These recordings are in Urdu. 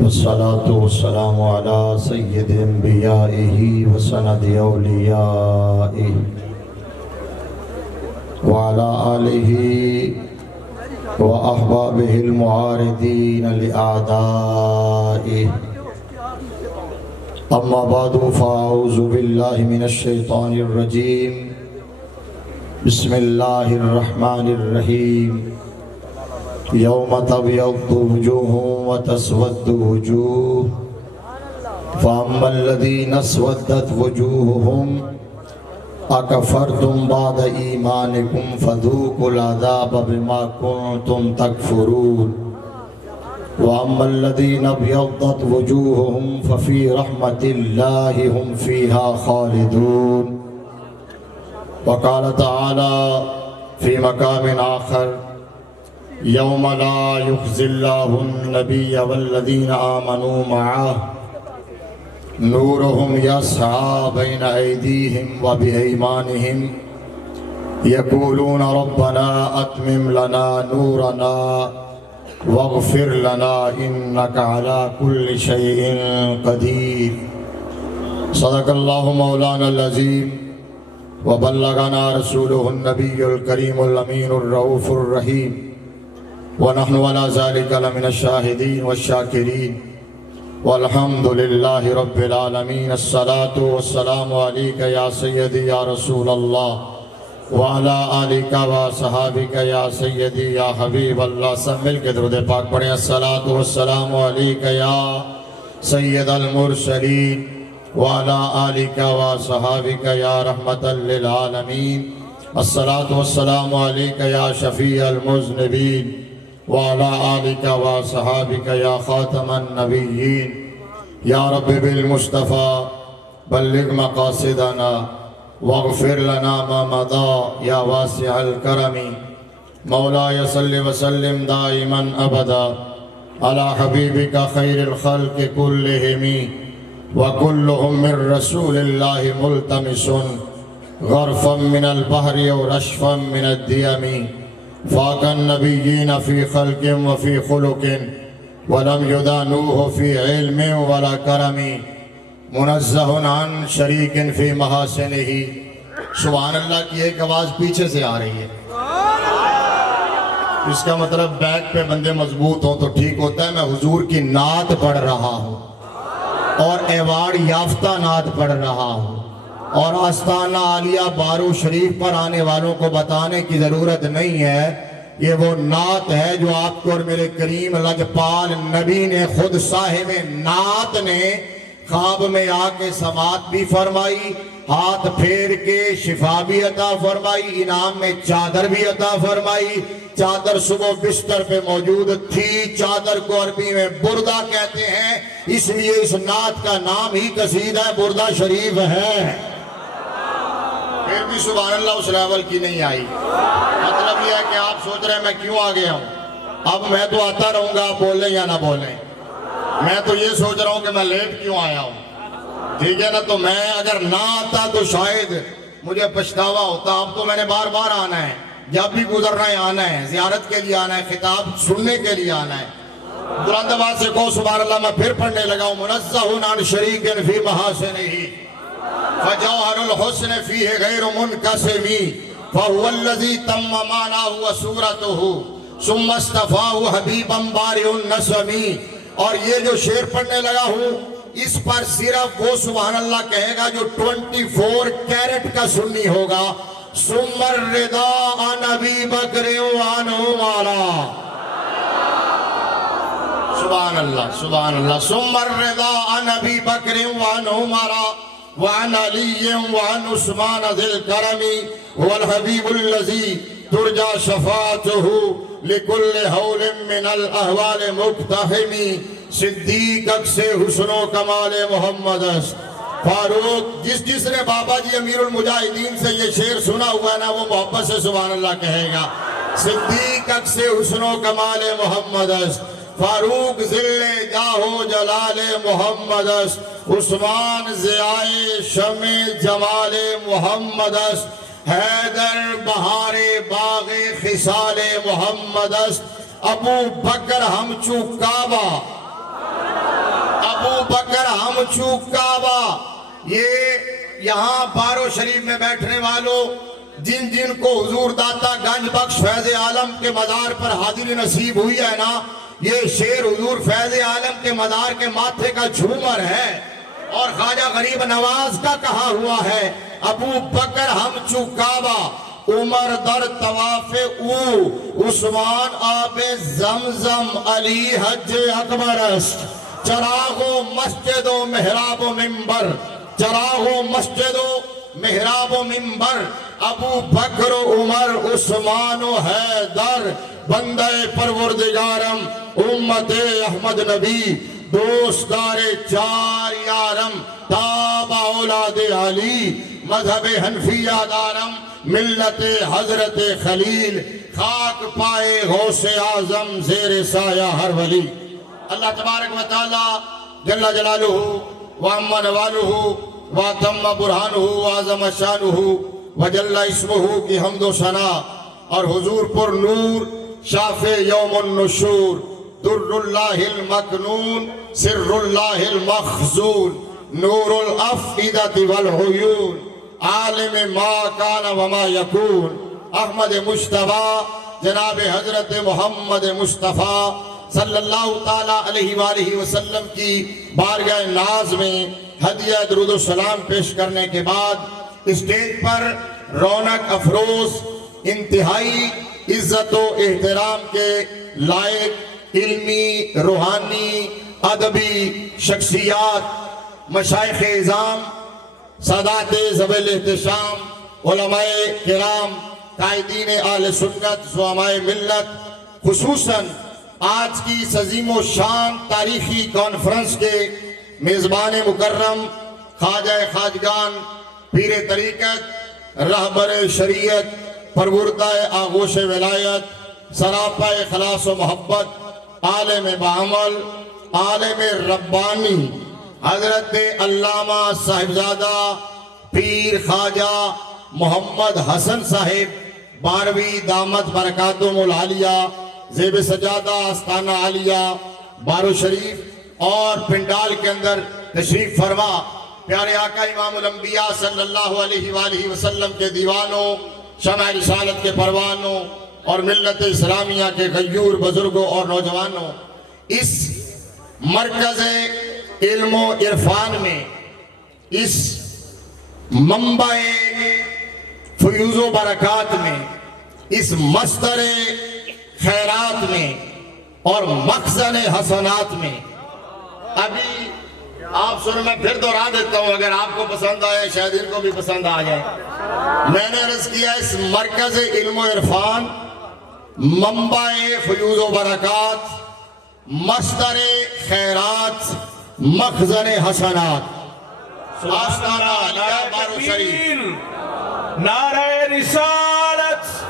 والصلاة والسلام على سيد انبيائه وسند اولیائه وعلى آله واحبابه المعارضين لأعدائه اما بعد فاعوذ بالله من الشیطان الرجیم بسم اللہ الرحمن الرحیم یوم تبیض وجوہ وتسود وجوہ فاما الذین اسودت وجوہہم اکفرتم بعد ایمانکم فذوقوا العذاب بما کنتم تکفرون وَأَمَّا الَّذِينَ ابْيَضَّتْ وُجُوهُهُمْ فَفِي رَحْمَةِ اللَّهِ هُمْ فِيهَا خَالِدُونَ وقال تعالى في مقام آخر يوم لا يخزي الله النبي والذين آمنوا معه نورهم يسعى بين أيديهم وبأيمانهم يقولون ربنا أتمم لنا نورنا واغفر لنا انك على كل شيء قدير صدق الله مولانا العظيم وبلغنا رسوله النبي الكريم الامين الرؤوف الرحيم ونحن على ذلك لمن الشاهدين والشاكرين والحمد لله رب العالمين الصلاة والسلام عليك يا سيدي يا رسول الله وعلى آلِكَ وَصَحَابِكَ يا سیدی یا حبیب اللہ. سب مل کے درود پاک پڑھیں. الصلاة والسلام علیکہ یا سید المرسلین وعلى آلِكَ وَصَحَابِكَ یا رحمة للعالمین. الصلاة والسلام علیکہ یا شفیع المذنبین وعلى آلِكَ وَصَحَابِكَ یا خاتم النبیین. یا رب بالمصطفیٰ بلغ مقاصدنا واغفر لنا ما مضى يا واسع الكرم. مولاي صل وسلم دائما ابدا على حبيبك خير الخلق كلهم وكلهم من رسول الله ملتمس غرفا من البحر ورشفا من الديم. فاق النبيين في خلق وفي خلق ولم يدانوه في علم ولا كرم. منزہ عن شریک فی محاسنہ. سبحان اللہ کی ایک آواز پیچھے سے آ رہی ہے. اس کا مطلب بیک پہ بندے مضبوط ہوں تو ٹھیک ہوتا ہے. میں حضور کی نعت پڑھ رہا ہوں اور ایوارڈ یافتہ نعت پڑھ رہا ہوں اور آستانہ عالیہ بارو شریف پر آنے والوں کو بتانے کی ضرورت نہیں ہے. یہ وہ نعت ہے جو آپ کو اور میرے کریم لجپال نبی نے خود صاحب نعت نے خواب میں آ کے سماعت بھی فرمائی, ہاتھ پھیر کے شفا بھی عطا فرمائی, انعام میں چادر بھی عطا فرمائی. چادر صبح بستر پہ موجود تھی. چادر کو عربی میں بردہ کہتے ہیں, اس لیے اس نعت کا نام ہی قصیدہ بردہ شریف ہے. پھر بھی سبحان اللہ اس لیول کی نہیں آئی. مطلب یہ ہے کہ آپ سوچ رہے ہیں میں کیوں آ گیا ہوں. اب میں تو آتا رہوں گا, آپ بولیں یا نہ بولیں. میں تو یہ سوچ رہا ہوں کہ میں لیٹ کیوں آیا ہوں. ٹھیک ہے نا. تو میں اگر نہ آتا تو شاید مجھے پچھتاوا ہوتا. اب تو میں نے بار بار آنا ہے, جب بھی گزرنا ہے آنا ہے, زیارت کے لیے آنا ہے, خطاب سننے کے لیے آنا ہے. بلند آواز سے کہو سبحان اللہ. میں پھر پڑھنے لگا ہوں. منزہ عن شریک فی محاسنہ فجوہر الحسن فیہ غیر منقسم فہو الذی تم معناہ وصورتہ ثم اصطفاہ حبیبا بارئ النسم. اور یہ جو شعر پڑھنے لگا ہوں اس پر صرف وہ سبحان اللہ کہے گا جو 24 کیرٹ کا سنی ہوگا. ثم الرضا عن ابی بکر وعن عمر. سبحان اللہ سبحان اللہ. ثم الرضا عن ابی بکر وعن عمر وعن علی وعن عثمان ذی الکرم والحبیب الذی ترجا شفاعته لکل حول من الاحوال مقتحمی. صدیق اکس حسن و کمال محمد است. فاروق جس نے بابا جی امیر المجاہدین سے یہ شعر سنا ہوا ہے نا, وہ محبت سے سبحان اللہ کہے گا. صدیق اکس حسن و کمال محمد است. فاروق ذل جاہ و جلال محمد است. عثمان ضیاء شمع جمال محمد است. حیدر بہار باغ خصال محمد است. ابو بکر ہمچو کعبہ چو کعبہ، یہ یہاں بارو شریف میں بیٹھنے والوں جن جن کو حضور داتا گنج بخش فیض عالم کے مزار پر حاضری نصیب ہوئی ہے نا، یہ شیر حضور فیض عالم کے مزار کے ماتھے کا جھومر ہے اور خواجہ غریب نواز کا کہا ہوا ہے، ابو بکر ہم چو کعبہ، عمر در طواف او، عثمان آب زمزم، علی حج اکبر است، چراغ و مسجد و محراب و منبر، چراغ و مسجد و محراب و منبر، ابو بکر و عمر عثمان و حیدر، بندہ پروردگارم امت احمد نبی، دوستدار چار یارم، تابع اولاد علی، مذہب حنفیہ دارم، ملت حضرت خلیل، خاک پائے غوث اعظم زیر سایہ ہر ولی۔ اللہ تبارک و تعالی جل جلالہ وعم نوالہ واتم برہانہ وعظم شانہ وجل اسمہ کی حمد و ثنا اور حضور پر نور شافع یوم النشور، در اللہ المکنون، سر اللہ المخزون، نور الافئدۃ والعیون، عالم ما کان وما یکون، احمد مجتبیٰ جناب حضرت محمد مصطفیٰ صلی اللہ تعالیٰ علیہ وآلہ وسلم کی بارگاہ ناز میں ہدیہ درود و سلام پیش کرنے کے بعد اسٹیج پر رونق افروز انتہائی عزت و احترام کے لائق علمی، روحانی، ادبی شخصیات، مشائخ اعظام، سادات ذوی احتشام، علماء کرام، قائدین اہل سنت، زعماء ملت، خصوصاً آج کی اس عظیم و شان تاریخی کانفرنس کے میزبان مکرم، خواجہ خواجگان، پیر طریقت، رہبر شریعت، پروردہ آغوش ولایت، سراپا اخلاص و محبت، عالم بعمل، عالم ربانی، حضرت علامہ صاحبزادہ پیر خواجہ محمد حسن صاحب بارہویں دامت برکاتہم العالیہ، زیب سجادہ آستانہ عالیہ بارو شریف اور پنڈال کے اندر تشریف فرما، پیارے آقا امام الانبیاء صلی اللہ علیہ وآلہ وسلم کے دیوانوں، شمع رسالت کے پروانوں اور ملت اسلامیہ کے غیور بزرگوں اور نوجوانوں، اس مرکز علم و عرفان میں، اس منبع فیوز و برکات میں، اس مصدر خیرات میں اور مخزن حسنات میں، ابھی آپ سنیں میں پھر دہرا دیتا ہوں، اگر آپ کو پسند آئے شاید ان کو بھی پسند آ جائے۔ میں نے عرض کیا اس مرکز علم و عرفان، منبع فیوز و برکات، مصدر خیرات، مخزن حسنات، آستانہ عالیہ بارو شریف، نعرہ رسالت،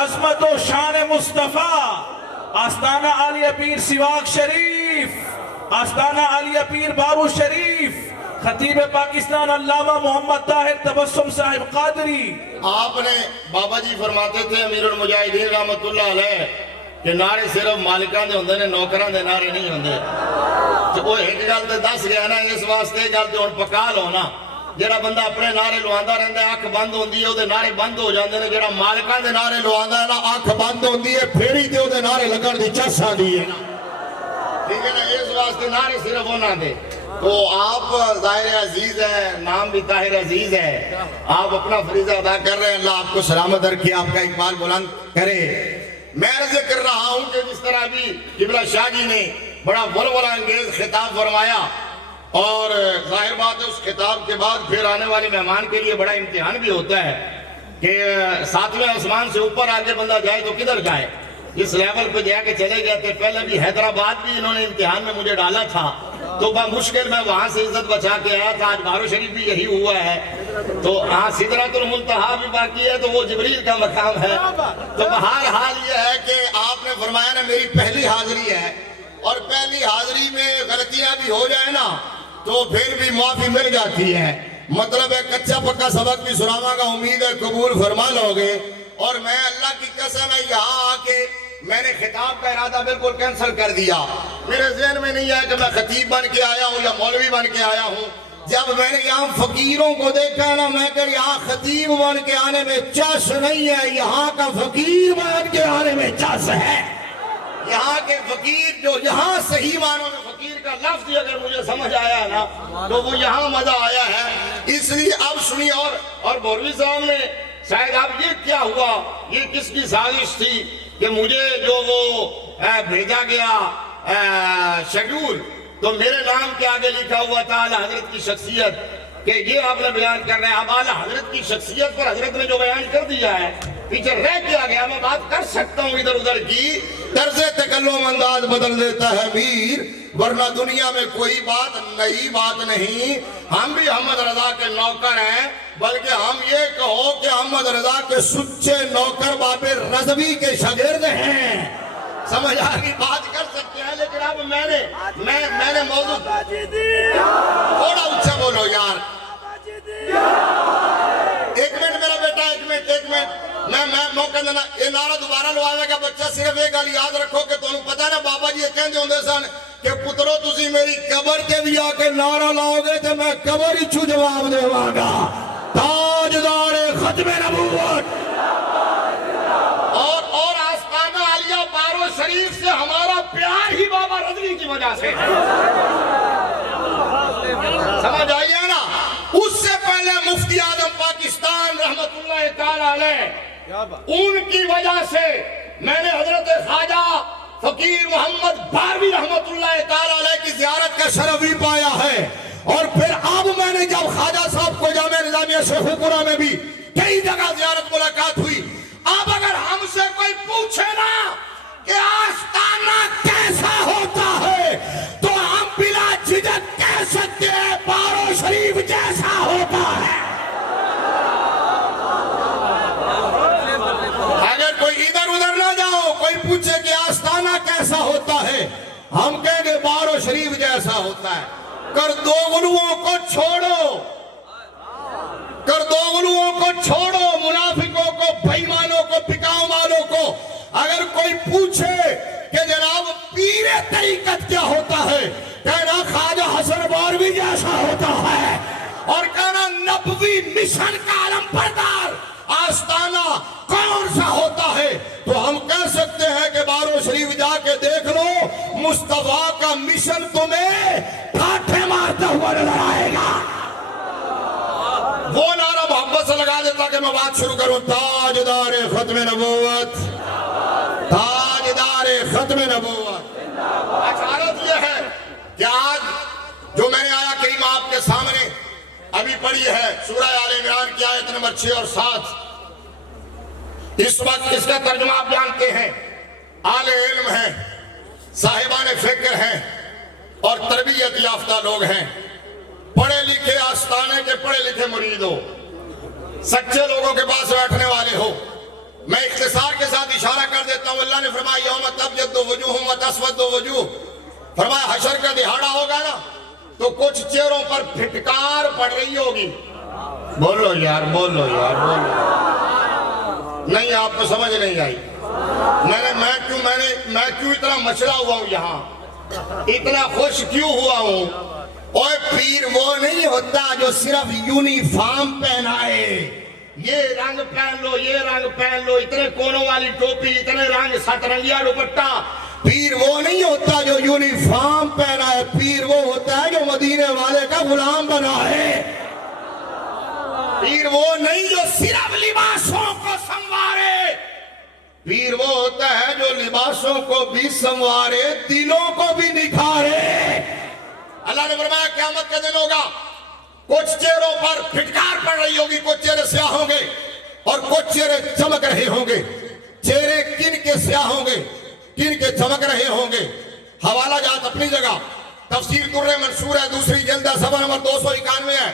عظمت و شان مصطفیٰ، آستانہ عالیہ پیر سواک شریف، آستانہ عالیہ پیر بارو شریف، خطیب پاکستان علامہ محمد طاہر تبسم صاحب قادری۔ آپ نے بابا جی فرماتے تھے امیر المجاہدین رحمت اللہ علیہ کہ نعرے صرف مالکان دے ہوندے نے، نوکران دے نعرے نہیں ہوندے۔ تو وہ ایک گل تے دس گیا نا، اس واسطے گل تے ہن پکا لو نا، جڑا بندہ اپنے نعرے لواندا رہندا ہے، اکھ بند ہوندی ہے، او دے نعرے بند ہو جاندے نے، جڑا مالکان دے نعرے لواندا ہے نا، اکھ بند ہوندی ہے، پھیری تے او دے نعرے لگن دی چس آندی ہے نا، ٹھیک ہے نا، اس واسطے نعرے صرف انہاں دے۔ تو آپ ظاہر عزیز ہیں، نام بھی طاہر عزیز ہے، آپ اپنا فریضہ ادا کر رہے ہیں، اللہ آپ کو سلامت رکھے، آپ کا اقبال بلند کرے۔ میں عرض کر رہا ہوں کہ جس طرح بھی قبلہ شاہ جی نے بڑا ولولہ انگیز خطاب فرمایا، اور ظاہر بات ہے اس خطاب کے بعد پھر آنے والے مہمان کے لیے بڑا امتحان بھی ہوتا ہے کہ ساتویں آسمان سے اوپر آگے بندہ جائے تو کدھر جائے، اس لیول پہ جا کے چلے گئے تھے۔ پہلے بھی حیدرآباد بھی انہوں نے امتحان میں مجھے ڈالا تھا، تو بمشکل میں وہاں سے عزت بچا کے آیا تھا۔ آج بارو شریف بھی یہی ہوا ہے، تو سدرۃ المنتہا بھی باقی ہے، تو وہ جبریل کا مقام ہے۔ تو بہرحال یہ ہے کہ آپ نے فرمایا نا میری پہلی حاضری ہے، اور پہلی حاضری میں غلطیاں بھی ہو جائیں نا تو پھر بھی معافی مل جاتی ہے، مطلب ہے کچا پکا سبق بھی سناواں گا، امید ہے قبول فرما لو گے۔ اور میں اللہ کی قسم ہے یہاں آ کے میں نے خطاب کا ارادہ بالکل کینسل کر دیا. میرے ذہن میں نہیں آیا کہ میں خطیب بن کے آیا ہوں یا مولوی بن کے آیا ہوں. جب میں نے یہاں فقیروں کو دیکھا نا میں کہ یہاں خطیب بن کے آنے میں چس نہیں ہے, یہاں کا فقیر بن کے آنے میں چس ہے. یہاں کے فقیر جو یہاں صحیح معنوں میں فقیر کا لفظ ہی اگر مجھے سمجھ آیا نا تو وہ یہاں مزہ آیا ہے. اس لیے اب سنیے. اور مولوی صاحب نے شاید اب یہ کیا ہوا, یہ کس کی سازش تھی کہ مجھے جو وہ بھیجا گیا شیڈول تو میرے نام کے آگے لکھا ہوا تھا اعلیٰ حضرت کی شخصیت, کہ یہ آپ نے بیان کر رہے ہیں. اب اعلیٰ حضرت کی شخصیت پر حضرت نے جو بیان کر دیا ہے پیچھے رہ کیا گیا. میں بات کر سکتا ہوں ادھر ادھر کی, طرز تکلم انداز بدل دیتا ہے میر, ورنہ دنیا میں کوئی بات نئی بات نہیں. ہم بھی احمد رضا کے نوکر ہیں, بلکہ ہم یہ کہو کہ احمد رضا کے سچے نوکر باب رضوی کے شاگرد ہیں. سمجھ آ گئی, بات کر سکتے ہیں. لیکن اب میں نے موضوع تھوڑا اچھا بولو یار. ایک منٹ میرا بیٹا, ایک منٹ میں موقع دینا. یہ نعرہ دوبارہ لوایا گا بچہ. صرف ایک گل یاد رکھو کہ تمہیں پتا نا بابا جی کہندے ہوندے سن کہ پترو تسی میری قبر کے بھی آ کے نعرہ لاؤ گے تو میں قبر ہی چھو جواب دیواں گا. تاجدار ختم نبوت اور آستانہ عالیہ بارو شریف سے ہمارا پیار ہی بابا رضوی کی وجہ سے. سمجھ آئیے نا. اس سے پہلے مفتی اعظم پاکستان رحمت اللہ تعالی علیہ, ان کی وجہ سے میں نے حضرت خواجہ فقیر محمد باروی رحمت اللہ تعالی علیہ کی زیارت کا شرف بھی پایا ہے. اور پھر اب میں نے جب خواجہ صاحب کو جامعہ نظامیہ شیخ پورہ میں بھی کئی جگہ زیارت ملاقات ہوئی. اب اگر ہم سے کوئی پوچھے نا کہ آستانہ کیسا ہوتا ہے تو ہم بلا جھجک کہہ سکتے ہیں بارو شریف جیسا ہوتا ہے. اگر کوئی ادھر ادھر نہ جاؤ, کوئی پوچھے کہ آستانہ کیسا ہوتا ہے, ہم کہیں گے بارو شریف جیسا ہوتا ہے. کردوغلوؤں کو چھوڑو, کردوغلوؤں کو چھوڑو, منافقوں کو, بےایمانوں کو, بکاؤ والوں کو. اگر کوئی پوچھے کہ جناب پیر طریقت کیا ہوتا ہے, کہنا خواجہ حسن باروی جیسا ہوتا ہے. اور کہنا نبوی مشن کا علم بردار آستانہ کون سا ہوتا ہے, تو ہم کہہ سکتے ہیں کہ بارو شریف جا کے دیکھ لو, مصطفیٰ کا مشن تمہیں ٹھاٹھے مارتا ہوا نظر آئے گا. وہ نعرہ محبت سے لگا دیتا کہ میں بات شروع کروں. تاجدار ختم نبوت, تاجدار ختم نبوت. اشارت یہ ہے کہ آج جو میں نے آیا کریم آپ کے سامنے ابھی پڑھی ہے سورہ آل عمران کی آیت نمبر 6 اور 7. اس وقت اس کا ترجمہ آپ جانتے ہیں, اہل علم ہیں, صاحبان فکر ہیں اور تربیت یافتہ لوگ ہیں, پڑھے لکھے آستانے کے پڑھے لکھے مرید ہو, سچے لوگوں کے پاس بیٹھنے والے ہو. میں اختصار کے ساتھ اشارہ کر دیتا ہوں. اللہ نے فرمایا یوم تبیض وجوہ وتسود وجوہ, فرمایا حشر کا دہاڑا ہوگا نا تو کچھ چہروں پر پھٹکار پڑ رہی ہوگی. بولو یار, بولو یار, بولو. نہیں آپ کو سمجھ نہیں آئی. میں کیوں اتنا مچلا ہوا ہوں یہاں, اتنا خوش کیوں ہوا ہوں. اور پیر وہ نہیں ہوتا جو صرف یونیفارم پہنائے, یہ رنگ پہن لو, یہ رنگ پہن لو, اتنے کونوں والی ٹوپی, اتنے رنگ, سترنگیا دوپٹہ. پیر وہ نہیں ہوتا جو یونیفارم پہنائے, پیر وہ ہوتا ہے جو مدینے والے کا غلام بنا ہے. پیر وہ نہیں جو صرف لباسوں کو سنوارے, پیر وہ ہوتا ہے جو لباسوں کو بھی سنوارے, دلوں کو بھی نکھارے. اللہ نے فرمایا قیامت کا دن ہوگا, کچھ چہروں پر پھٹکار پڑ رہی ہوگی, کچھ چہرے سیاہ ہوں گے اور کچھ چہرے چمک رہے ہوں گے. چہرے کن کے سیاہ ہوں گے, کن کے چمک رہے ہوں گے. حوالہ جات اپنی جگہ, تفسیر در منصور ہے, دوسری جلد ہے, صفحہ نمبر 291 ہے.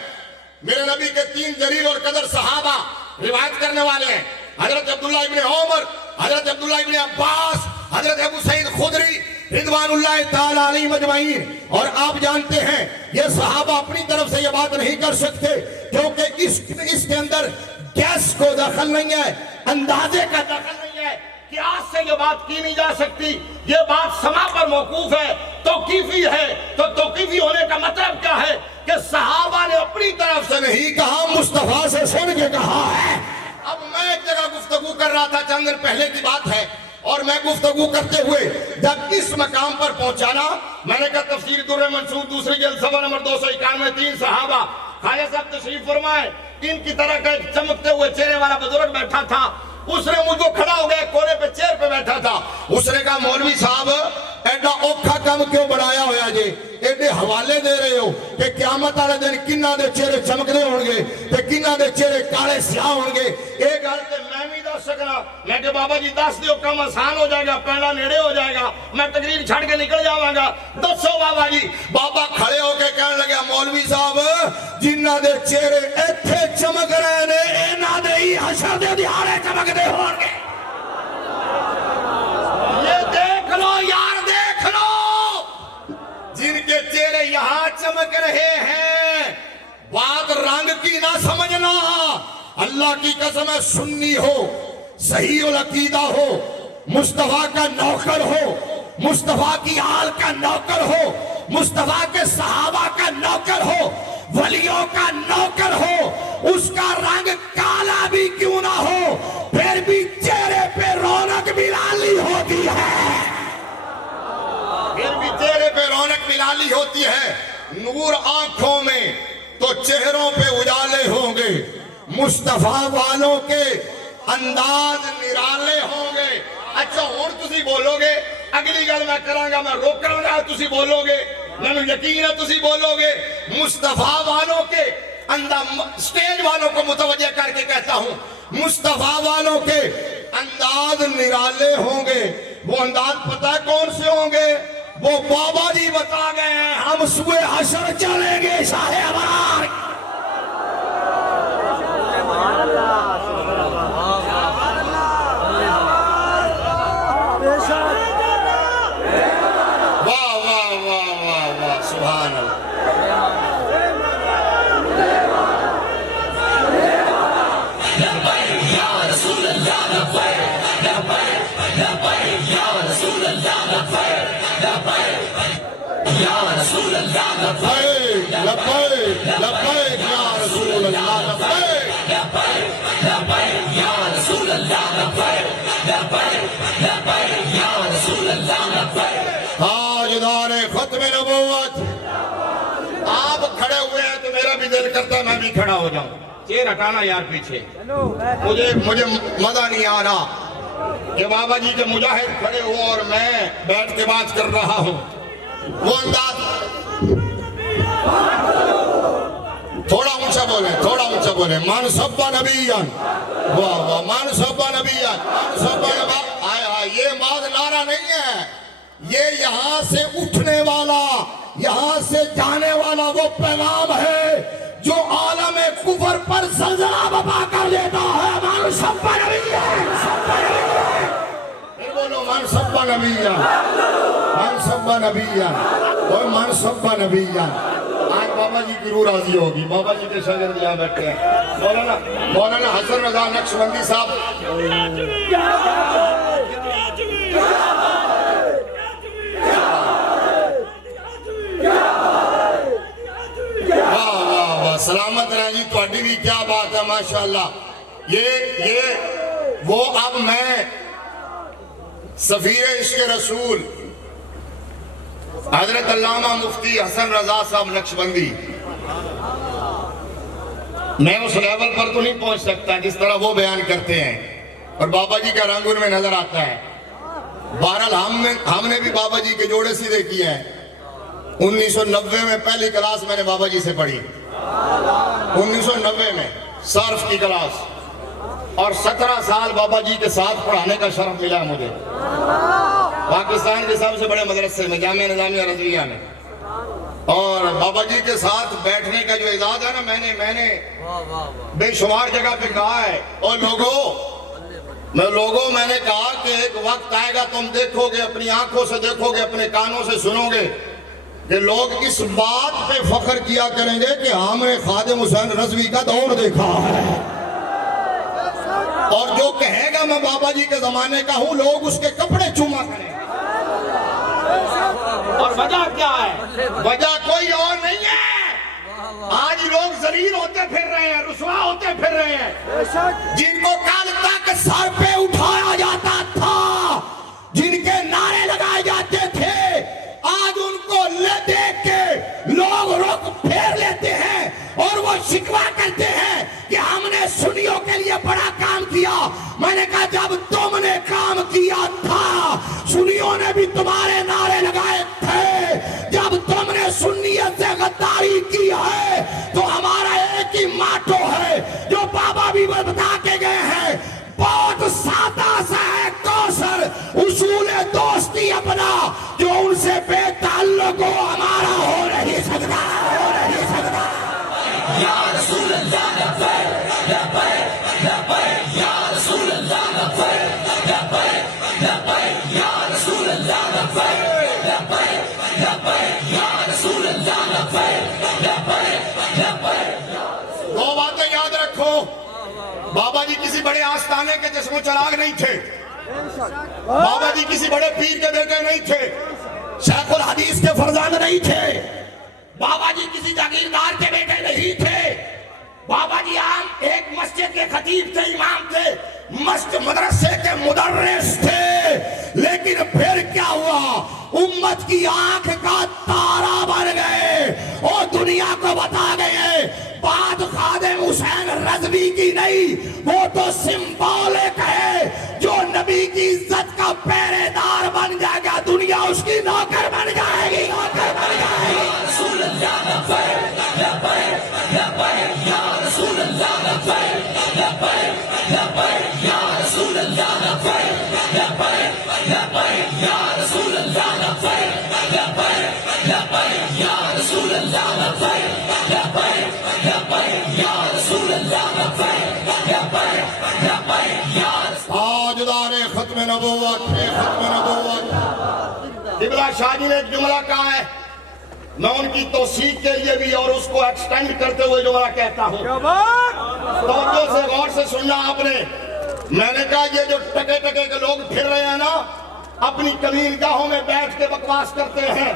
میرے نبی کے 3 جلیل اور قدر صحابہ روایت کرنے والے ہیں, حضرت عبداللہ ابن عمر, حضرت عبداللہ ابن عباس, حضرت ابو سعید خدری رضوان اللہ تعالی علیہ مجمعین. اور آپ جانتے ہیں یہ صحابہ اپنی طرف سے یہ بات نہیں کر سکتے کیونکہ اس کے اندر گیس کو دخل نہیں ہے, اندازے کا دخل نہیں ہے, قیاس سے یہ بات کی نہیں جا سکتی، یہ بات سما پر موقوف ہے، توقیفی ہے۔ تو توقیفی ہونے کا مطلب کیا ہے کہ صحابہ نے اپنی طرف سے نہیں کہا، مصطفیٰ سے سن کے کہا ہے۔ اب میں ایک جگہ گفتگو کر رہا تھا، چند دن پہلے کی بات ہے، اور میں گفتگو کرتے ہوئے جب اس مقام پر پہنچانا، میں نے کہا تفسیر در منصور دوسری جلد صفحہ نمبر 291، 3 صحابہ، خواجہ صاحب تشریف فرمائے، ان کی طرح کا ایک چمکتے ہوئے چہرے والا بزرگ بیٹھا تھا، اس نے مجھ کو کھڑا ہو گیا، کونے پہ چیئر پہ بیٹھا تھا، اس نے کہا مولوی صاحب ایڈا اوکھا کم کیوں بڑھایا ہویا جی، ایڈے حوالے دے رہے ہو کہ قیامت والے دن کنہ دے چہرے چمکنے ہوں گے تے کنہ دے چہرے کالے سیاہ ہوں گے، ایک گل تے میں بھی دس سکنا، میں کہ بابا جی دس دیو کم آسان ہو جائے گا، پہلا نیڑے ہو جائے گا، میں تقریر چھڑ کے نکل جاواں گا، دسو بابا جی۔ بابا کھڑے ہو کے کہنے لگا مولوی صاحب جنہ دے چہرے ایتھے چمک رہے نے انہاں دے ہی حشر دے دہاڑے چمکدے ہون گے۔ یہ دیکھ لو یار، دیکھ لو جن کے چہرے یہاں چمک رہے ہیں، بات رنگ کی نہ سمجھنا، اللہ کی قسم ہے، سنی ہو، صحیح العقیدہ ہو، مصطفیٰ کا نوکر ہو، مصطفیٰ کی آل کا نوکر ہو، مصطفیٰ کے صحابہ کا نوکر ہو، ولیوں کا نوکر ہو، اس کا رنگ کالا بھی کیوں نہ ہو، پھر بھی چہرے پہ رونق ملالی ہوتی ہے، پھر بھی چہرے پہ رونق ملالی ہوتی ہے، نور آنکھوں میں تو چہروں پہ اجالے ہوں گے، مصطفیٰ والوں کے انداز نرالے ہوں گے۔ اچھا ہون تسی بولو گے، اگلی گل میں کراں گا، میں روکاں گا، تسی بولو گے، میں یقین ہے تسی بولو گے، مصطفیٰ والوں کے سٹیج والوں کو متوجہ کر کے کہتا ہوں، مصطفیٰ والوں کے انداز نرالے ہوں گے، وہ انداز پتہ ہے کون سے ہوں گے؟ وہ بابا جی بتا گئے ہیں، ہم سوئے حشر چلیں گے شاہ ابرار۔ واہ واہ واہ واہ واہ سبحان اللہ۔ لبیک لبیک لبیک یا رسول اللہ، لبیک لبیک یا رسول اللہ، لبیک لبیک یا رسول اللہ۔ تاجدار ختم نبوت، آپ کھڑے ہوئے ہیں تو میرا بھی دل کرتا ہے میں بھی کھڑا ہو جاؤں، چیر ہٹانا یار پیچھے، مجھے مزہ نہیں آ رہا کہ بابا جی کے مجاہد کھڑے ہوں اور میں بیٹھ کے بات کر رہا ہوں، وہ انداز تھوڑا اونچا بولیں، تھوڑا اونچا بولیں، من سبا نبیان، واہ واہ، من سبا نبیان، من سبا نبیان، آئے آئے، یہ ماد نعرہ نہیں ہے، یہ یہاں سے اٹھنے والا، یہاں سے جانے والا وہ پیغام ہے جو عالم کفر پر زلزلہ بپا کر دیتا ہے، من سبا نبیان، سبا نبیان، پھر بولو من سبا نبیان، من سبا نبیان، اور من سبا نبیان۔ آج بابا جی کی روح راضی ہوگی، بابا جی کے شاگرد یہاں بیٹھے ہیں، مولانا حسن رضا نقشبندی صاحب، واہ واہ واہ، سلامت رہیں جی، تہاڈی بھی کیا بات ہے ماشاءاللہ۔ یہ وہ اب میں سفیر عشق رسول حضرت علامہ مفتی حسن رضا صاحب نقشبندی، میں اس لیول پر تو نہیں پہنچ سکتا جس طرح وہ بیان کرتے ہیں، اور بابا جی کا رنگ ان میں نظر آتا ہے۔ بہرحال ہم نے بھی بابا جی کے جوڑے سیدھے کیے ہیں۔ 1990 میں پہلی کلاس میں نے بابا جی سے پڑھی، 1990 میں صرف کی کلاس، اور 17 سال بابا جی کے ساتھ پڑھانے کا شرف ملا مجھے پاکستان کے سب سے بڑے مدرسے میں، جامعہ نظامیہ رضویہ میں، اور بابا جی کے ساتھ بیٹھنے کا جو اعزاز ہے نا، میں نے بے شمار جگہ پہ کہا ہے، اور لوگوں میں نے کہا کہ ایک وقت آئے گا تم دیکھو گے، اپنی آنکھوں سے دیکھو گے، اپنے کانوں سے سنو گے کہ لوگ اس بات پہ فخر کیا کریں گے کہ ہم نے خادم حسین رضوی کا دور دیکھا ہے، اور جو کہے گا میں بابا جی کے زمانے کا ہوں لوگ اس کے کپڑے چوما کریں. اور وجہ کیا ہے؟ وجہ کوئی اور نہیں ہے. آج لوگ ذلیل ہوتے پھر رہے ہیں, رسوا ہوتے پھر رہے ہیں. جن کو کل تک سر پہ اٹھایا جاتا تھا, جن کے نعرے لگائے جاتے تھے, آج ان کو دیکھ کے لوگ رخ پھیر لیتے ہیں اور وہ شکوہ کرتے ہیں کہ ہم نے سنیوں کے لیے بڑا کام کیا. میں نے کہا جب تم نے کام کیا تھا سنیوں نے بھی تمہارے نعرے لگائے تھے. جب تم نے سنیت سے غداری کی ہے تو ہمارا ایک ہی ماٹو ہے جو بابا بھی بتا کے گئے ہیں, بہت سادہ سا ہے کوثر, اصول دوستی اپنا جو ان سے بے تعلق ہو ہمارا ہو نہیں سکتا, ہو نہیں سکتا. یا رسول اللہ لبیک لبیک لبیک یا رسول اللہ لبیک لبیک لبیک یا رسول اللہ لبیک لبیک لبیک یا رسول اللہ لبیک لبیک لبیک. دو باتیں یاد رکھو, بابا جی کسی بڑے آستانے کے چشم و چراغ نہیں تھے, بابا جی کسی بڑے پیر کے بیٹے نہیں تھے, شیخ الحدیث کے فرزند نہیں تھے, بابا جی کسی جاگیردار کے بیٹے نہیں تھے. بابا جی عام ایک مسجد کے خطیب تھے, امام تھے, مدرسے کے مدرس تھے. لیکن پھر کیا ہوا, امت کی آنکھ کا تارا بن گئے اور دنیا کو بتا گئے. بات خادم حسین رضوی کی نہیں, وہ تو سمبولک ہے. جو نبی کی عزت کا پہرے دار بن جائے گا دنیا اس کی نوکر بن جائے گی, نوکر بن جائے گی. رسول اللہ لبیک لبیک لبیک یا رسول اللہ لبیک لبیک لبیک یا رسول اللہ لبیک لبیک لبیک یا رسول اللہ لبیک لبیک لبیک یا رسول اللہ لبیک لبیک لبیک یا رسول اللہ لبیک لبیک لبیک یا تاجدار ختم نبوت, ختم نبوت. قبلہ شاہ جی نے ایک جملہ کہا ہے, میں ان کی توثیق کے لیے بھی اور اس کو ایکسٹینڈ کرتے ہوئے جملہ کہتا ہوں. توجہ سے غور سے سننا آپ نے. میں نے کہا یہ جو ٹکے ٹکے کے لوگ پھر رہے ہیں نا, اپنی کمین گاہوں میں بیٹھ کے بکواس کرتے ہیں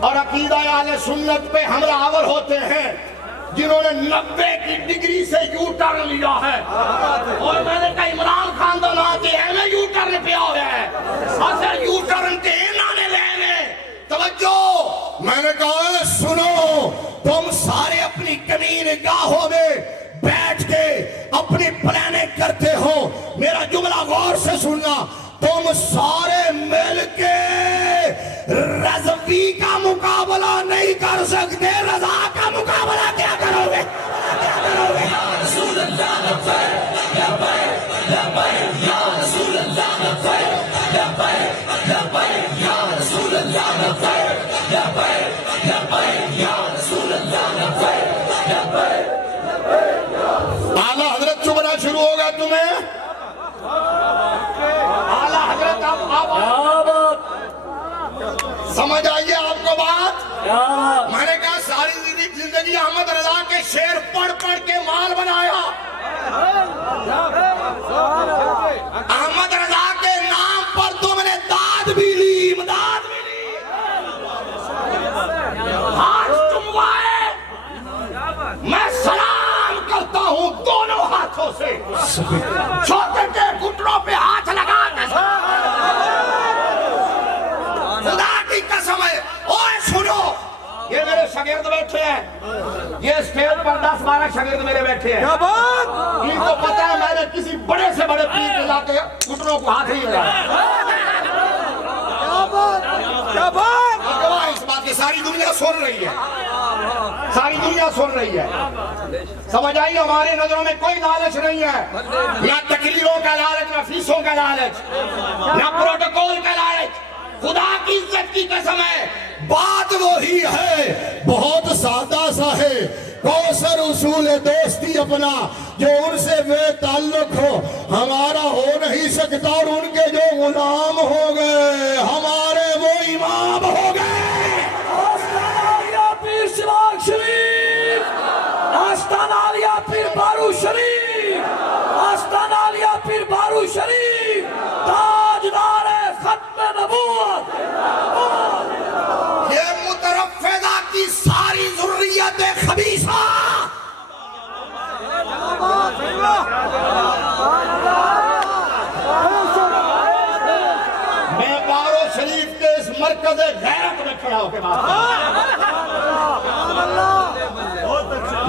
اور عقیدہ اہل سنت پہ حملہ آور ہوتے ہیں, جنہوں نے 90 کی ڈگری سے یو ٹرن لیا ہے. اور میں نے کہا عمران خان دا نام تے ایویں یو ٹرن پیا ہوا ہے, اصل یو ٹرن تے انہاں نے لینے. توجہ, میں نے کہا سنو, تم سارے اپنی کمین گاہوں میں بیٹھ کے اپنی پلاننگ کرتے ہو. میرا جملہ غور سے سننا, تم سارے مل کے رضوی کا مقابلہ نہیں کر سکتے, رضا کا مقابلہ کیا کرو گے, کیا کرو گے. یا رسول اللہ لبیک لبیک لبیک یا رسول اللہ لبیک لبیک لبیک یا رسول اللہ لبیک لبیک لبیک یا رسول اللہ لبیک لبیک. اعلیٰ حضرت چبنا شروع ہوگا تمہیں. اعلیٰ حضرت سمجھ آئیے آپ کو بات. میں نے کہا ساری زندگی احمد رضا کے شعر پڑھ پڑھ کے مال بنایا. احمد رضا کے نام پر تم نے داد بھی لی, امداد بھی لی, ہاتھ چموائے. میں سلام کرتا ہوں دونوں ہاتھوں سے, چھوٹے کے گھٹنوں پہ ہاتھ لگا کے خدا کی قسم ہے. اوے سنو, یہ میرے شاگرد بیٹھے ہیں, یہ اسٹیج پر 10-12 شاگرد میرے بیٹھے ہیں. ان کو پتا ہے میں نے کسی بڑے سے بڑے پیر کے لا کے گھٹنوں کو ہاتھ ہی لگایا. اس بات کی ساری دنیا سن رہی ہے, ساری دنیا سن رہی ہے. سمجھ آئی, ہماری نظروں میں کوئی لالچ نہیں ہے, نہ تقریروں کا لالچ, نہ فیسوں کا لالچ, نہ پروٹوکول کا لالچ. خدا کی عزت کی قسم ہے, بات وہی ہے, بہت سادہ سا ہے. کوثر اصول دوستی اپنا جو ان سے بے تعلق ہو ہمارا ہو نہیں سکتا, اور ان کے جو غلام ہو گئے ہمارے وہ امام ہو گئے. آستانہ عالیہ پیر سواگ شریف, آستانہ عالیہ پیر بارو شریف, آستانہ عالیہ پیر نبوت یہ مترفدہ کی ساری ذریت خبیثہ میں بارو شریف کے اس مرکز غیرت میں کھڑا ہو کے بات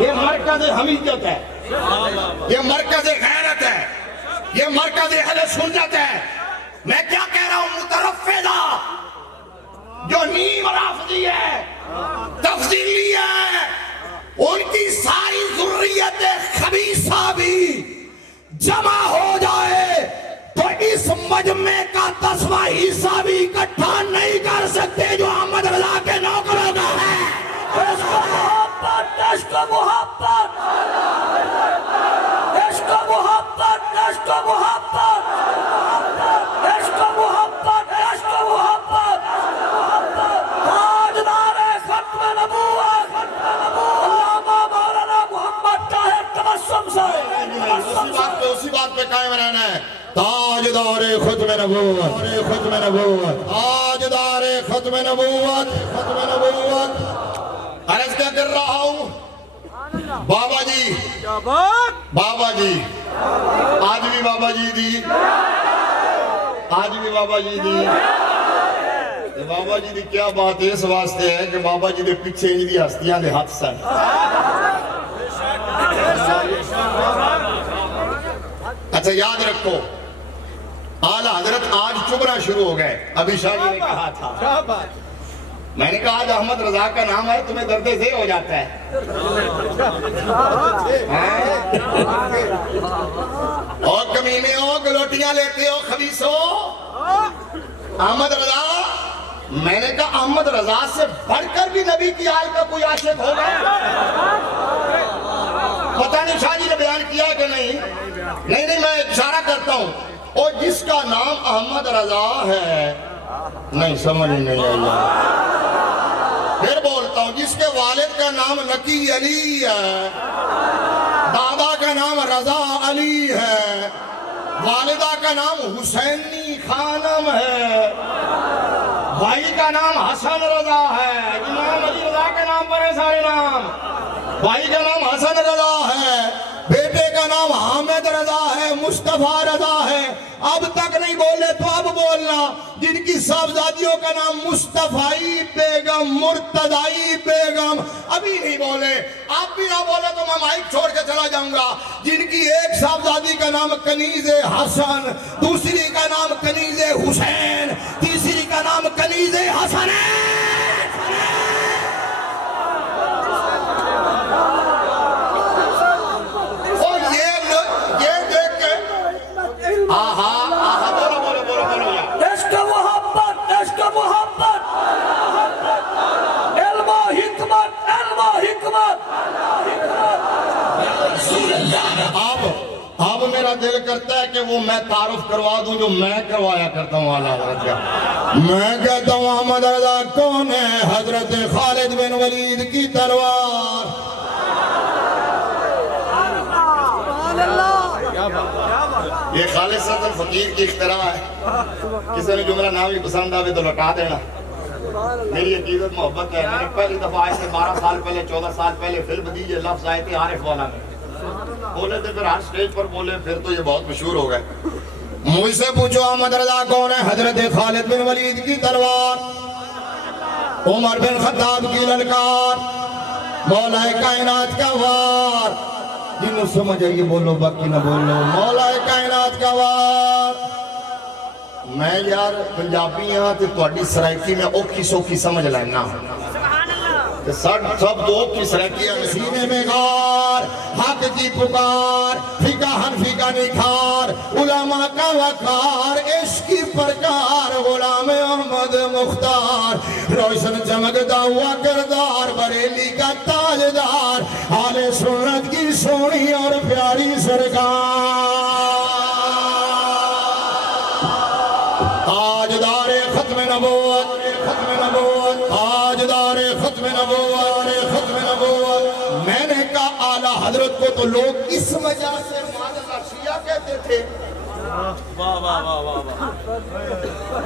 یہ مرکز حمیت ہے، یہ مرکز غیرت ہے، یہ مرکز اہل سنت ہے۔ میں کیا کہہ رہا ہوں؟ مترفدہ جو نیم رافضی ہے، تفضیلی ہے، ان کی ساری ذریت خبیثہ بھی جمع ہو جائے تو اس مجمع کا 10واں حصہ بھی اکٹھا نہیں کر سکتے جو احمد رضا کے نوکروں کا ہے۔ عشق و محبت عشق و محبت عشق و محبت عشق و محبت عشق و محبت عشق و محبت تاجدار ختم نبوت علامہ مولانا محمد طاہر تبسم صاحب اسی بات پہ قائم رہنا ہے۔ تاجدار ختم نبوت، ختم نبوت، تاجدار ختم نبوت، ختم نبوت۔ عرض کیا کر رہا ہوں؟ بابا جی، بابا جی، آج بھی بابا جی دی، آج بھی بابا جی دی۔ بابا جی دی کیا بات ہے؟ اس واسطے ہے کہ بابا جی دے پیچھے جی دی ہستیاں دے ہاتھ سن۔ اچھا یاد رکھو، اعلیٰ حضرت آج چبنا شروع ہو گئے۔ ابھی شاہ جی نے کہا تھا، میں نے کہا آج احمد رضا کا نام ہے تمہیں درد ذیل ہو جاتا ہے، اور کمینے ہو، گلوٹیاں لیتے ہو، خبیث ہو۔ احمد رضا، میں نے کہا احمد رضا سے بڑھ کر بھی نبی کی آل کا کوئی عاشق ہوگا؟ پتہ نہیں شاہ جی نے بیان کیا کہ نہیں؟ نہیں میں اشارہ کرتا ہوں، اور جس کا نام احمد رضا ہے، نہیں سمجھ نہیں آئی، پھر بولتا ہوں، جس کے والد کا نام نقی علی ہے، دادا کا نام رضا علی ہے، والدہ کا نام حسینی خانم ہے، بھائی کا نام حسن رضا ہے، امام علی رضا کے نام پر ہے سارے نام، بھائی کا نام حسن رضا ہے، بیٹے کا نام حامد رضا ہے، مصطفیٰ رضا ہے۔ اب تک نہیں بولے تو اب بولنا، جن کی صاحبزادیوں کا نام مصطفی بیگم، مرتضی بیگم، ابھی نہیں بولے، آپ بھی نہ بولے تو میں مائک چھوڑ کے چلا جاؤں گا۔ جن کی ایک صاحبزادی کا نام کنیز حسن، دوسری کا نام کنیز حسین، تیسری کا نام کنیز حسن ہے۔ عشق و محبت عشق و محبت علم و حکمت علم و حکمت۔ اب میرا دل کرتا ہے کہ وہ میں تعارف کروا دوں جو میں کروایا کرتا ہوں اعلیٰ حضرت کا۔ میں کہتا ہوں احمد رضا کون ہے؟ حضرت خالد بن ولید کی تلوار۔ یہ خالد صدر الفقیر کی اختراع ہے۔ کسی نے جملہ نام ہی پسند آوے تو لٹا دینا۔ میری عقیدت محبت ہے۔ میں نے پہلی دفعہ آئے سے 12 سال پہلے 14 سال پہلے فلم دی، یہ لفظ آئے تھے عارف والا میں بولے تھے، پھر ہر سٹیج پر بولے، پھر تو یہ بہت مشہور ہو گئے۔ مجھ سے پوچھو احمد رضا کون ہے؟ حضرت خالد بن ولید کی تلوار، عمر بن خطاب کی للکار، مولا کائنات کا وار۔ جنہوں سمجھ آئیے بولو، باقی نہ بولو۔ مولا کائنات کا وار۔ میں یار پنجابی ہاں تے تہاڈی سرائکی میں اوکھی سوکھی سمجھ لینا، سب تو اوکھی سرائکی ہے۔ سینے میں غار، حق کی پکار، فقہ حنفی کا نکھار، علماء کا وقار، عشق کی پرکار، غلام احمد مختار، روشن چمکتا ہوا کردار، بریلی کا تاجدار، آل سنت کی سونی اور پیاری سرکار، تاجدار ختم نبوت، ختم نبوت، تاجدار ختم نبوت، ختم نبوت۔ میں نے کہا اعلیٰ حضرت کو تو لوگ اس وجہ سے مادر شیعہ کہتے تھے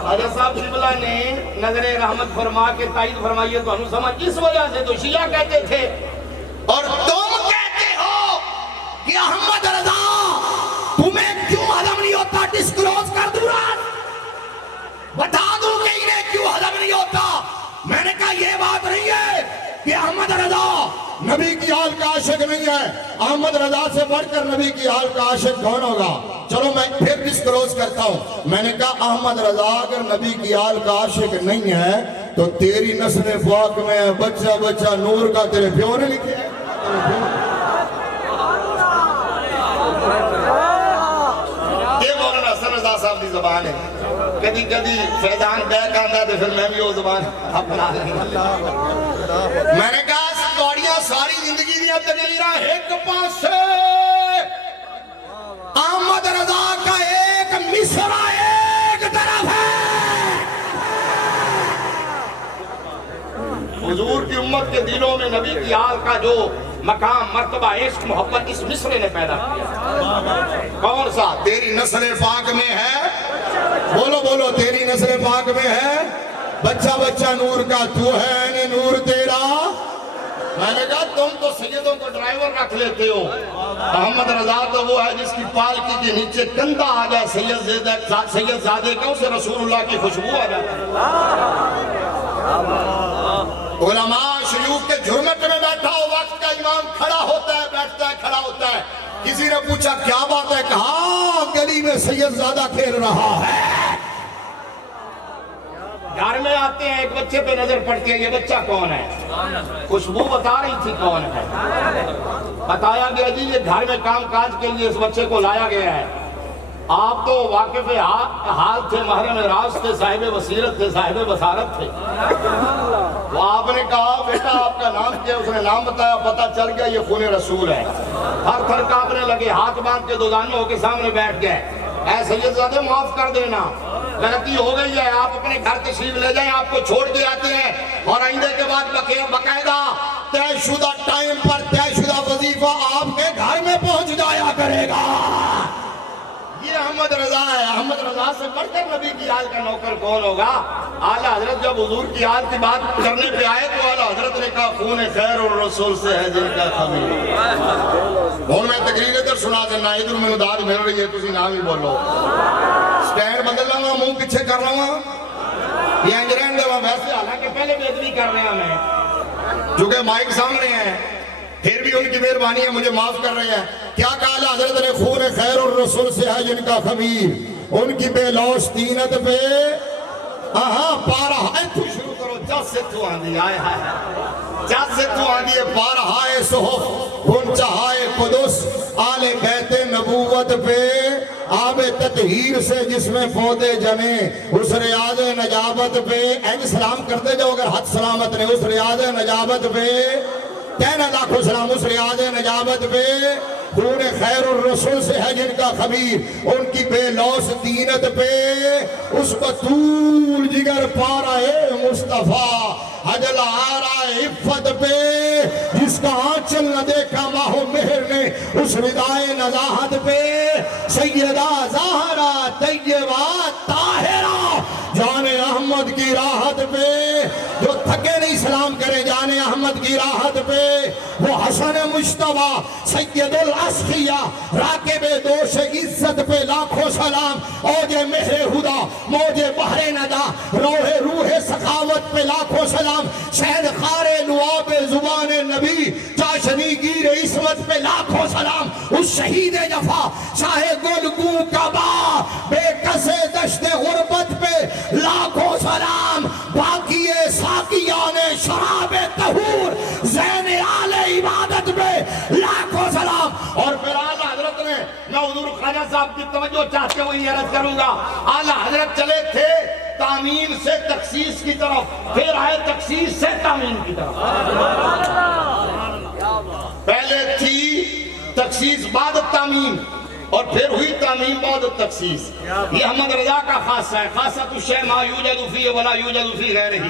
حضرت صاحب قبلہ نے نظر رحمت فرما کے تائید فرمائیے تو ہم سمجھ اس وجہ سے تو شیعہ کہتے تھے اور تم کہتے ہو کہ احمد رضا تمہیں کیوں ہضم نہیں ہوتا ڈسکلوز کر دوں بتا دوں کہ انہیں کیوں ہضم نہیں ہوتا. میں نے کہا یہ بات نہیں ہے کہ احمد رضا نبی کی حال کا عاشق نہیں ہے. احمد رضا سے بڑھ کر نبی کی حال کا عاشق کون ہوگا؟ چلو میں پھر ڈسکلوز کرتا ہوں. میں نے کہا احمد رضا اگر نبی کی حال کا عاشق نہیں ہے تو تیری نسل پاک میں بچہ بچہ نور کا تیرے پیو نے لکھے ہے. یہ مولانا حسن رضا صاحب کی زبان ہے. کدی کدی فیضان بیک آندا ہے تو پھر میں بھی وہ زبان اپنا لوں. میں نے کہا سٹوریاں ساری زندگی دیا تقریراں ایک پاسے احمد رضا کا ایک مصرع ایک طرف ہے. حضور کی امت کے دلوں میں نبی کی آل کا جو مقام مرتبہ عشق محبت اس مصرع نے پیدا کیا. کون سا؟ تیری نسل پاک میں ہے. بولو بولو تیری نسل پاک میں ہے بچہ بچہ نور کا تو ہے نہیں نور تیرا. میں نے کہا تم تو سیدوں کو ڈرائیور رکھ لیتے ہو. احمد رضا تو وہ ہے جس کی پالکی کے نیچے کندھا آ جائے سید زادے کا اسے رسول اللہ کی خوشبو آ جاتی. علماء شیوخ کے جھرمٹ میں بیٹھا ہو وقت کا امام کھڑا ہوتا ہے بیٹھتا ہے کھڑا ہوتا ہے. کسی نے پوچھا کیا بات ہے؟ کہا گلی میں سید زادہ کھیل رہا ہے. گھر میں آتے ہیں ایک بچے پہ نظر پڑتی ہے یہ بچہ کون ہے؟ خوشبو بتا رہی تھی کون ہے. بتایا گیا جی یہ گھر میں کام کاج کے لیے اس بچے کو لایا گیا ہے. آپ تو واقف حال تھے محرم راز تھے صاحب بصیرت تھے صاحب بصارت تھے. وہ آپ نے کہا بیٹا آپ کا نام کیا؟ اس نے نام بتایا. پتہ چل گیا یہ خون رسول ہے. ہر تھر کانپنے لگے ہاتھ باندھ کے دودانوں کے سامنے بیٹھ گئے. اے سید زادے معاف کر دینا غلطی ہو گئی ہے. آپ اپنے گھر تشریف لے جائیں آپ کو چھوڑ کے آتے ہیں اور آئندے کے بعد باقاعدہ طے شدہ ٹائم پر طے شدہ وظیفہ آپ کے گھر میں پہنچ جایا کرے گا. یہ احمد رضا ہے. احمد رضا سے بڑھ کر نبی کی آل کا نوکر کون ہوگا؟ اعلیٰ حضرت جب حضور کی آل کی بات کرنے پہ آئے تو اعلیٰ حضرت نے کہا خون خیر الرسول سے ہے جن کا خمیر. اور میں تقریر ادھر سنا دینا ادھر میں داد مل رہی ہے تسی نام ہی بولو. سٹینڈ بدل لوں منہ پیچھے کر لوں یہ انجرین دے ویسے حالانکہ پہلے بے ادبی کر رہے ہیں میں چونکہ مائک سامنے ہیں پھر بھی ان کی مہربانی ہے مجھے معاف کر رہے ہیں. کیا کہا حضرت نے؟ خون خیر الرسول سے ہے جن کا خمیر ان کی بے لوش تینت پہ پارہ ہے. تو شروع کرو جس سے تو آندھی آئے جس سے تو آندھی پارہائے صحف ان چاہائے قدس آل بیت نبوت پہ آب تطہیر سے جس میں پودے جمیں اس ریاض نجابت پہ. اینڈ سلام کرتے جاؤ اگر حد سلامت نے اس ریاض نجابت پہ کہنا لاکھوں سلام اس ریاض نجابت پہ. خون خیر الرسول سے ہے جن کا خمیر ان کی بے لوس دینت پہ اس بطول جگر پارہ مصطفیٰ حجل آرہ عفت پہ جس کا آنچل نہ دیکھا ماہ مہر نے اس ردائے نزاہت پہ. سیدہ زہرا طیبہ طاہرہ جان احمد کی راحت پہ جو تھکے نہیں سلام کرے جان احمد کی راحت پہ. وہ حسن مجتبیٰ سید الاسخیہ راکب دوش عزت پہ لاکھوں سلام. اوج مہر خدا موج بحر ندا روح سخاوت پہ لاکھوں سلام. شہد خار لعاب زبان نبی چاشنی گیر عصمت پہ لاکھوں سلام. اس شہید جفا شاہ گل گو کعبہ بے کسے دشت غربت پہ لاکھوں سلام. باقی ساقیان شراب طہور زین آل عبادت پہ لاکھوں سلام. اور پھر اعلیٰ حضرت نے میں حضور خواجہ صاحب کی توجہ چاہتے ہوئے یہ عرض کروں گا اعلیٰ حضرت چلے تھے تعمیم سے تخصیص کی طرف پھر آئے تخصیص سے تعمیم کی طرف. پہلے تھی تخصیص بعد تعمیم اور پھر ہوئی تعمیم بعد تخصیص. یہ احمد رضا کا خاصہ ہے. خاصہ الشیء ما یوجد فیہ ولا یوجد فی غیرہ.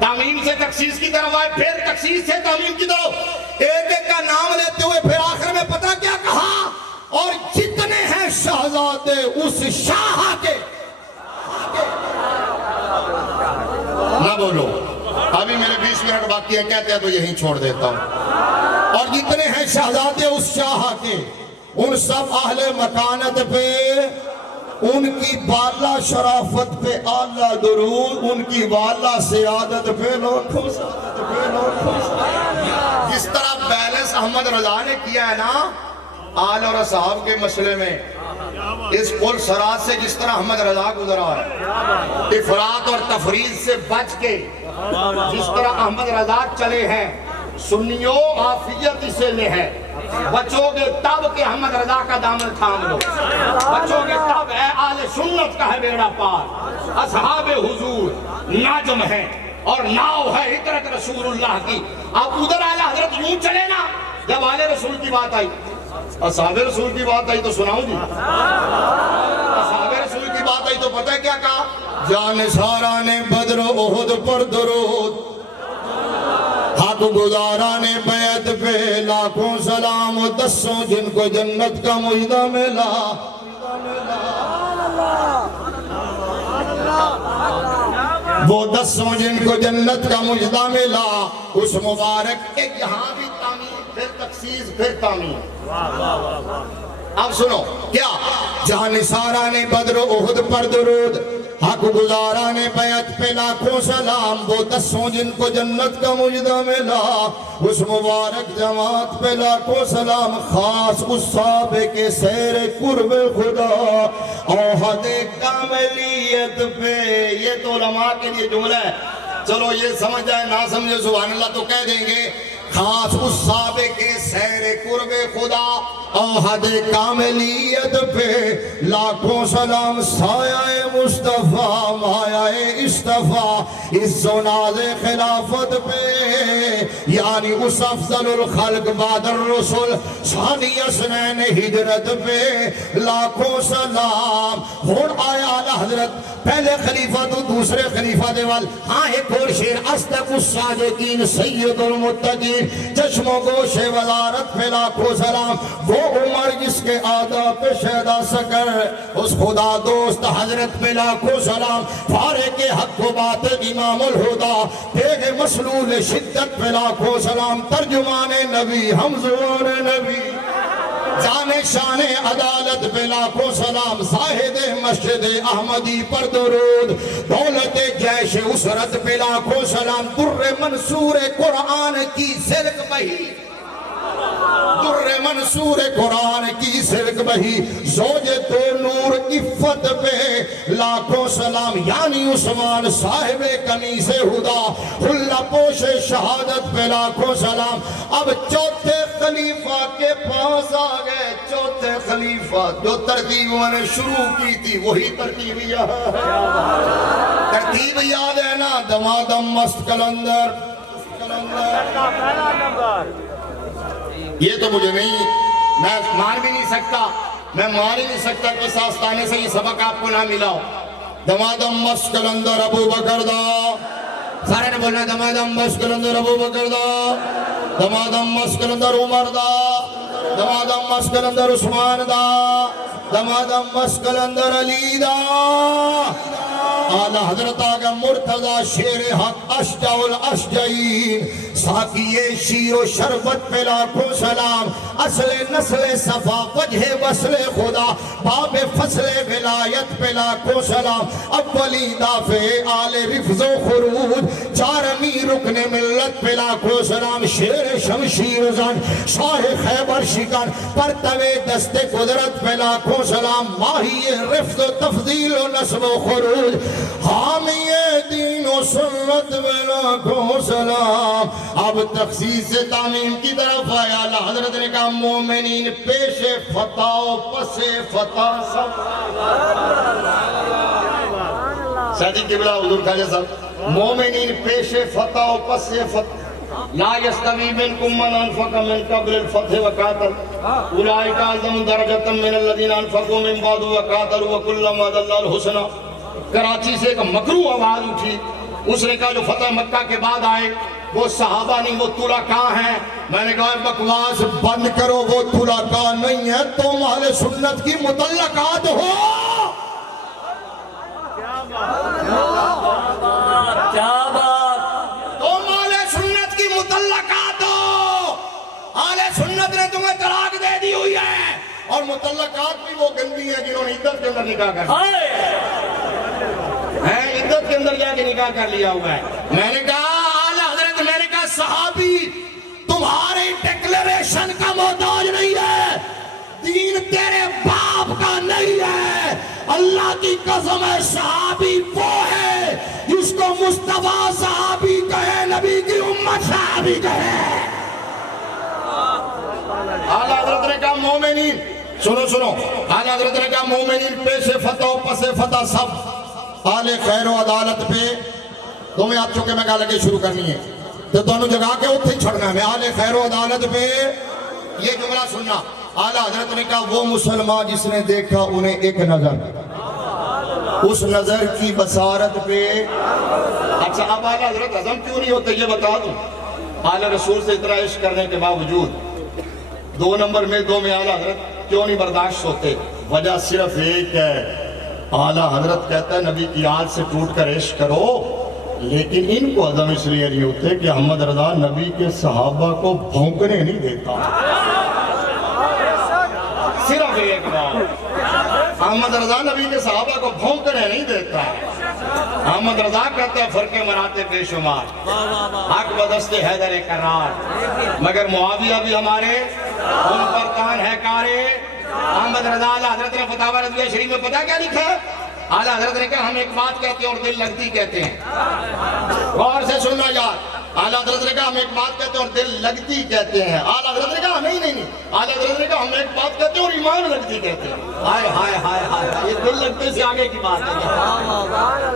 تعمیم سے تخصیص کی طرف آئے پھر تخصیص سے تعمیم کی طرف. ایک ایک کا نام لیتے ہوئے پھر آخر میں پتہ کیا کہا؟ اور جتنے ہیں شہزاد شہزادے اس شاہ کے نہ بولو، ابھی میرے 20 منٹ باقی ہے، کہتے ہیں تو یہیں چھوڑ دیتا ہوں۔ اور جتنے ہیں شہزادے اس شاہ کے، ان سب اہل مکانت پہ، ان کی بالا شرافت پہ اعلیٰ درود، ان کی بالا سیادت پہ لوٹھو، جس طرح بیلنس احمد رضا نے کیا ہے نا آل اور اصحاب کے مسئلے میں، اس پل صراط سے جس طرح احمد رضا گزرا ہے، افراط اور تفریط سے بچ کے جس طرح احمد رضا چلے ہیں، سنیوں عافیت اسے لے ہے، بچو گے تب کہ احمد رضا کا دامن تھام لو، بچو گے تب ہے آل سنت کا ہے بیڑا پار، اصحاب حضور ناجم ہے اور ناؤ ہے عطرت رسول اللہ کی۔ آپ ادھر آلہ حضرت یوں چلے نا، جب آل رسول کی بات آئی، اصحاب رسول کی بات آئی تو سناؤں جی، اصحاب رسول کی بات آئی تو پتہ ہے کیا کہا؟ جانثاران بدر و احد پر درود، حق گزاران بیعت پہ لاکھوں سلام، و دسوں جن کو جنت کا مجدہ ملا۔ وہ دسوں جن کو جنت کا مجدہ ملا، اس مبارک کہ یہاں بھی تعمیر، پھر تخصیص، پھر تعمیر۔ اب سنو کیا؟ جانثاران بدر و احد پر درود، حق گزاران بیعت پہ لاکھوں سلام، وہ دسوں جن کو جنت کا مجدہ ملا، اس مبارک جماعت پہ لاکھوں سلام، خاص اس صحابے کے سیر قرب خدا، اوحد کاملیت پہ۔ یہ تو علماء کے لیے جملہ ہے، چلو یہ سمجھ جائے نہ سمجھے سبحان اللہ تو کہہ دیں گے، خاص اس صحابے کے سیر قرب خدا، اوحد کاملیت پہ لاکھوں سلام، سایہ مصطفیٰ مایہ اصطفیٰ، عز و ناز خلافت پہ، یعنی اس افضل الخلق بعد الرسل، ثانی اثنین ہجرت پہ لاکھوں سلام۔ ہون آیا اعلیٰ حضرت پہلے خلیفہ تو دوسرے خلیفہ دیوال، ہاں ایک اور شیر، اصدق الصادقین سید المتقین، چشم و گوش وزارت پہ لاکھوں سلام، وہ عمر جس کے آداب پہ شہدہ سکر، اس خدا دوست حضرت پہ لاکھوں سلام، فارق حق و باطل امام الہدا، تیغ مسلول شدت پہ لاکھوں سلام، ترجمان نبی حمزوان نبی، جان شان عدالت پہ لاکھوں سلام، زاہد مسجد احمدی پر درود، دولت جیش اسرت پہ لاکھوں سلام، در منصور قرآن کی سلک بہی، در منصور قرآن کی سلک بہی، زوج تو نور عفت پہ لاکھوں سلام، یعنی عثمان صاحب قمیص ہدا، حلہ پوش شہادت پہ لاکھوں سلام۔ اب چوتھے خلیفہ کے پاس آگئے، چوتھے خلیفہ جو ترتیب میں نے شروع کی تھی وہی ترتیب یاد ہے، ترتیب یاد ہے نا، دمادم مست کلندر، یہ تو مجھے نہیں، میں مان بھی نہیں سکتا، میں مان ہی نہیں سکتا کہ اس آستانے سے یہ سبق آپ کو نہ ملا ہو۔ دمادم مست کلندر ابو بکر دا، سارے نے بولنا دمادم مست کلندر ابو بکر دا، دمادم مست کلندر عمر دا، دمادم مست کلندر عثمان دا، دمادم مست کلندر علی دا۔ اعلیٰ حضرت آگا مرتضی شیر حق اشجع الاشجعین، ساقی شیر و شربت پہ لاکھوں سلام، اصل نسل صفا وجہ وصل خدا، باب فصل ولایت پہ لاکھوں سلام، اولی دافع آل رفض و خروج، چارمی رکن ملت پہ لاکھوں سلام، شیر شمشیر زن، شاہ خیبر شکن، پرتوے دست قدرت پہ لاکھوں سلام، ماہی رفض و تفضیل و نسب و خروج، حامی دین و سنت پہ لاکھوں سلام۔ اب تخصیص تعمیم کی طرف آیا، اعلیٰ حضرت نے کہا مومنین پیش فتح و پس فتح سب، سیدی قبلہ حضور خواجہ صاحب، مومنین پیش فتح و پس فتح، لا یستوی منکم من انفق من قبل الفتح وقاتل، اولئک اعظم درجۃ من الذین انفقوا من بعد وقاتلوا وکلا وعد اللہ الحسنی۔ کراچی سے ایک مکروہ آواز اٹھی، اس نے کہا جو فتح مکہ کے بعد آئے وہ صحابہ نہیں، وہ طلقاء ہیں۔ میں نے کہا بکواس بند کرو، وہ طلقاء نہیں ہے، تم اہل سنت کی مطلقات ہو۔ کیا بات، تم اہل سنت کی مطلقات ہو۔ اہل سنت نے تمہیں طلاق دے دی ہوئی ہے، اور مطلقات بھی وہ گندی ہیں جنہوں نے عدت کے اندر نکاح کر لیا ہے، عدت کے اندر جا کے نکاح کر لیا ہوا ہے۔ میں نے کہا اعلیٰ حضرت، میں نے کہا صحابی تمہارے ڈیکلیریشن کا محتاج نہیں ہے، دین تیرے باپ کا نہیں ہے۔ اللہ کی قسم ہے، صحابی وہ ہے جس کو مصطفیٰ صحابی کہے، نبی کی امت صحابی کہے۔ اعلیٰ حضرت نے کہا مومنین، سنو، اعلیٰ حضرت نے کہا مومنین پیش فتح و پس فتح سب آل خیر و عدالت پہ تمہیں آپ چکے میں کہا لگے شروع کرنی ہے تو تمہیں جگا کے اتھے ہی چھڑنا ہے۔ میں آل خیر و عدالت پہ یہ جملہ سننا۔ اعلیٰ حضرت نے کہا وہ مسلمان جس نے دیکھا انہیں ایک نظر، اس نظر کی بصارت پہ۔ اچھا اب اعلیٰ حضرت ہضم کیوں نہیں ہوتے یہ بتا دوں۔ اعلیٰ رسول سے اتنا عشق کرنے کے باوجود دو نمبر میں اعلیٰ حضرت کیوں نہیں برداشت ہوتے؟ وجہ صرف ایک ہے، اعلیٰ حضرت کہتا ہے نبی کی آل سے ٹوٹ کر عشق کرو، لیکن ان کو عدم اس لیے نہیں ہوتے کہ احمد رضا نبی کے صحابہ کو بھونکنے نہیں دیتا۔ صرف ایک بات، احمد رضا نبی کے صحابہ کو بھونکنے نہیں دیتا ہے۔ احمد رضا کہتا ہے فرقے مناتے بے شمار، حق بدست حیدر کرار، مگر معاویہ بھی ہمارے ان پر کان ہے کارے۔ احمد رضا اعلیٰ حضرت نے فتاوی رضویہ شریف میں پتہ کیا لکھا ہے؟ اعلیٰ حضرت نے کہا ہم ایک بات کہتے ہیں اور دل لگتی کہتے ہیں۔ غور سے سننا یار، اعلیٰ حضرت نے کہا ہم ایک بات کہتے ہیں اور دل لگتی کہتے ہیں۔ اعلیٰ حضرت نے کہا نہیں، اعلیٰ حضرت نے کہا ہم ایک بات کہتے ہیں اور ایمان لگتی کہتے ہیں۔ ہائے ہائے ہائے ہائے، یہ دل لگتے سے آگے کی بات ہے۔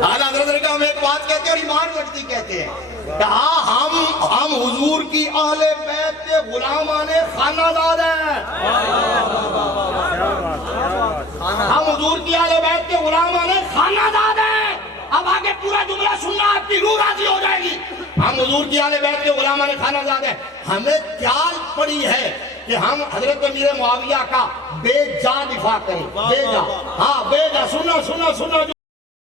اعلیٰ حضرت نے کہا ہم ایک بات کہتے ہیں اور ایمان لگتی کہتے ہیں۔ کہا ہم حضور کی اہل بیت کے غلامان خانہ دار ہیں، ہم حضور کی اہل بیت کے غلامان خانہ دار ہیں۔ اب آگے پورا جملہ سننا، آپ کی روح راضی ہو جائے گی۔ ہم حضور کی اہل بیت کے غلامان خانہ دار ہیں، ہمیں کیال پڑی ہے کہ ہم حضرت امیر معاویہ کا بے جا دفاع کریں، بے جا، ہاں بے جا۔ سننا